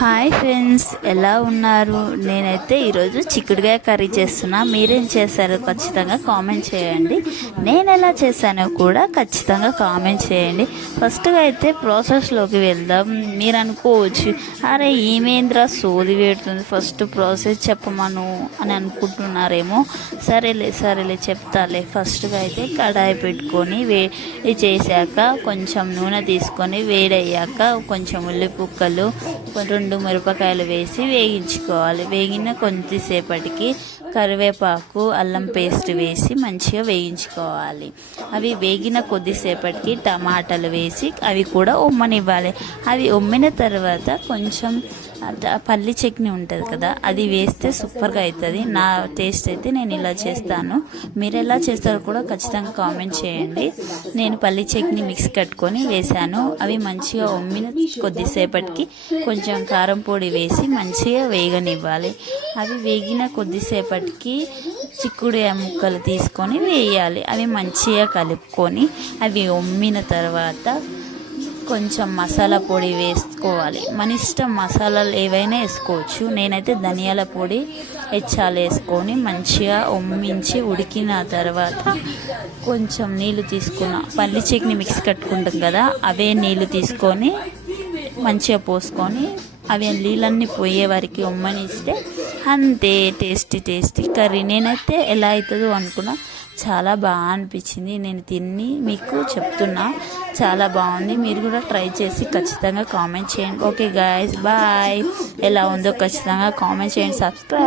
Hi friends, ఎలా ఉన్నారు? నేనైతే ఈరోజు చిక్కుడుకాయ కర్రీ చేస్తున్నా. మీరేం చేశారో ఖచ్చితంగా కామెంట్ చేయండి. నేను ఎలా చేశానో కూడా ఖచ్చితంగా కామెంట్ చేయండి. ఫస్ట్గా అయితే ప్రాసెస్లోకి వెళ్దాం. మీరు అనుకోవచ్చు, అరే ఈమెయింద్రా సోది పెడుతుంది, ఫస్ట్ ప్రాసెస్ చెప్పమను అని అనుకుంటున్నారేమో. సరేలే చెప్తాలే. ఫస్ట్గా అయితే కడాయి పెట్టుకొని చేశాక కొంచెం నూనె తీసుకొని వేడయ్యాక కొంచెం ఉల్లిపుక్కలు, 2 మిరపకాయలు వేసి వేయించుకోవాలి. వేగిన కొద్దిసేపటికి కరివేపాకు, అల్లం పేస్ట్ వేసి మంచిగా వేయించుకోవాలి. అవి వేగిన కొద్దిసేపటికి టమాటాలు వేసి అవి కూడా ఉమ్మనివ్వాలి. అవి ఉమ్మిన తర్వాత కొంచెం పల్లి చట్నీ ఉంటుంది కదా, అది వేస్తే సూపర్గా అవుతుంది. నా టేస్ట్ అయితే నేను ఇలా చేస్తాను. మీరు ఎలా చేస్తారో కూడా ఖచ్చితంగా కామెంట్ చేయండి. నేను పల్లి చట్నీ మిక్స్ కట్టుకొని వేసాను. అవి మంచిగా ఉమ్మిన కొద్దిసేపటికి కొంచెం కారం పొడి వేసి మంచిగా వేగనివ్వాలి. అవి వేగిన కొద్దిసేపటికి చిక్కుడుకాయ ముక్కలు తీసుకొని వేయాలి. అవి మంచిగా కలుపుకొని అవి ఉమ్మిన తర్వాత కొంచెం మసాలా పొడి వేసుకోవాలి. మన ఇష్టం, మసాలాలు ఏవైనా వేసుకోవచ్చు. నేనైతే ధనియాల పొడి హెచ్చాలు వేసుకొని మంచిగా ఉమ్మించి ఉడికిన తర్వాత కొంచెం నీళ్ళు తీసుకున్న పల్లి చట్నీ మిక్స్ కట్టుకుంటాం కదా, అవే నీళ్ళు తీసుకొని మంచిగా పోసుకొని అవి నీళ్ళన్నీ పోయే వరకు ఉమ్మనిస్తే అంతే. Tasty curry. నేనైతే ఎలా అవుతుందో అనుకున్నా, చాలా బాగా అనిపించింది. నేను తిని మీకు చెప్తున్నా, చాలా బాగుంది. మీరు కూడా ట్రై చేసి ఖచ్చితంగా కామెంట్ చేయండి. Okay guys, bye. ఎలా ఉందో ఖచ్చితంగా కామెంట్ చేయండి. సబ్స్క్రైబ్.